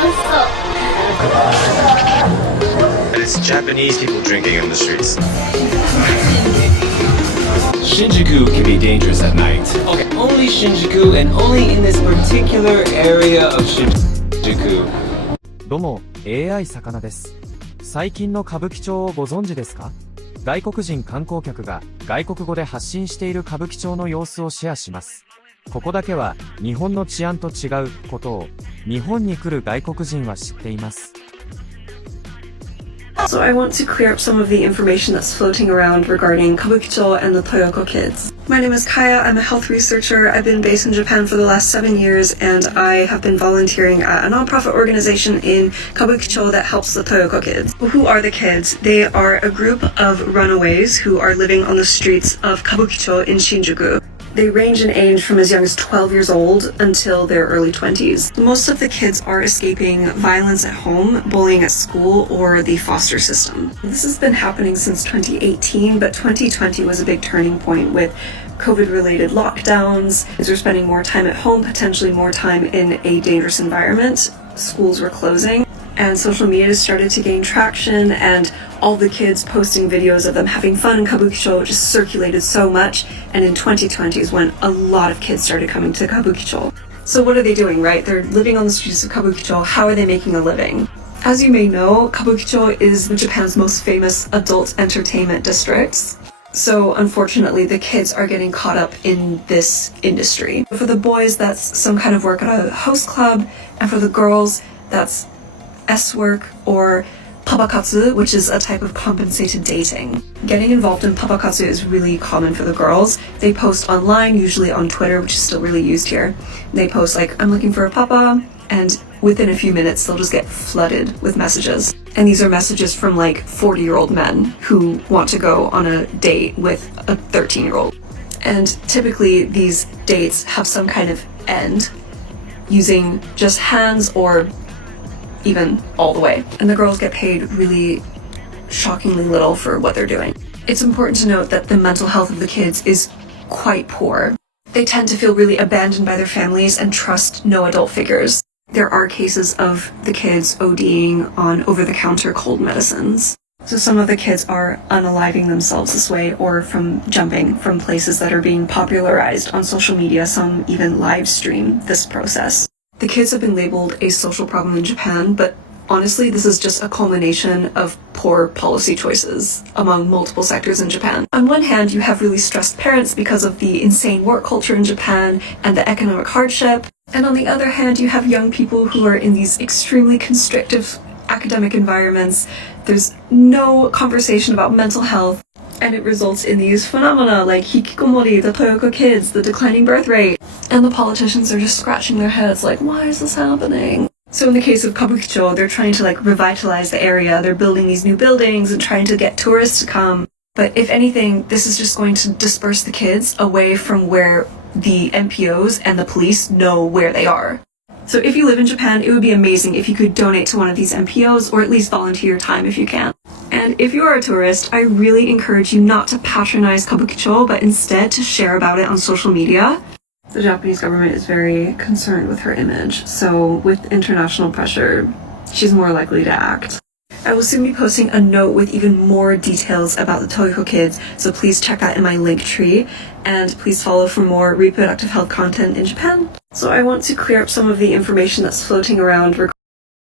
And it's Japanese people drinking in the streets. Shinjuku can be dangerous at night. Okay, only Shinjuku and only in this particular area of Shinjuku. どうも、AI 魚です。最近の歌舞伎町をご存知ですか？外国人観光客が外国語で発信している歌舞伎町の様子をシェアします。ここだけは日本の治安と違うことを日本に来る外国人は知っています。So I want to clear up some of the information that's floating around regarding Kabukicho and the Toyoko kids. My name is Kaya, I'm a health researcher. I've been based in Japan for the last 7 years and I have been volunteering at a nonprofit organization in Kabukicho that helps the Toyoko kids. Who are the kids? They are a group of runaways who are living on the streets of Kabukicho in Shinjuku. They range in age from as young as 12 years old until their early 20s. Most of the kids are escaping violence at home, bullying at school, or the foster system. This has been happening since 2018, but 2020 was a big turning point with COVID-related lockdowns. Kids were spending more time at home, potentially more time in a dangerous environment. Schools were closing. And social media started to gain traction, and all the kids posting videos of them having fun in Kabukicho just circulated so much. And in 2020 is when a lot of kids started coming to Kabukicho. So what are they doing, right? They're living on the streets of Kabukicho. How are they making a living? As you may know, Kabukicho is Japan's most famous adult entertainment district. So unfortunately, the kids are getting caught up in this industry. For the boys, that's some kind of work at a host club, and for the girls, that's S-work or papakatsu, which is a type of compensated dating. Getting involved in papakatsu is really common for the girls. They post online, usually on Twitter, which is still really used here. They post like, I'm looking for a papa, and within a few minutes they'll just get flooded with messages. And these are messages from like 40-year-old men who want to go on a date with a 13-year-old. And typically these dates have some kind of end using just hands or even all the way. And the girls get paid really shockingly little for what they're doing. It's important to note that the mental health of the kids is quite poor. They tend to feel really abandoned by their families and trust no adult figures. There are cases of the kids ODing on over-the-counter cold medicines. So some of the kids are unaliving themselves this way, or from jumping from places that are being popularized on social media. Some even live stream this process. The kids have been labeled a social problem in Japan, but honestly, this is just a culmination of poor policy choices among multiple sectors in Japan. On one hand, you have really stressed parents because of the insane work culture in Japan and the economic hardship. And on the other hand, you have young people who are in these extremely constrictive academic environments. There's no conversation about mental health. And it results in these phenomena like hikikomori, the Toyoko kids, the declining birth rate. And the politicians are just scratching their heads like, why is this happening? So in the case of Kabukicho, they're trying to like revitalize the area. They're building these new buildings and trying to get tourists to come. But if anything, this is just going to disperse the kids away from where the MPOs and the police know where they are. So if you live in Japan, it would be amazing if you could donate to one of these MPOs or at least volunteer your time if you can. And if you are a tourist, I really encourage you not to patronize Kabukicho, but instead to share about it on social media. The Japanese government is very concerned with her image, so with international pressure, she's more likely to act. I will soon be posting a note with even more details about the Toyoko kids, so please check that in my link tree, and please follow for more reproductive health content in Japan. So I want to clear up some of the information that's floating around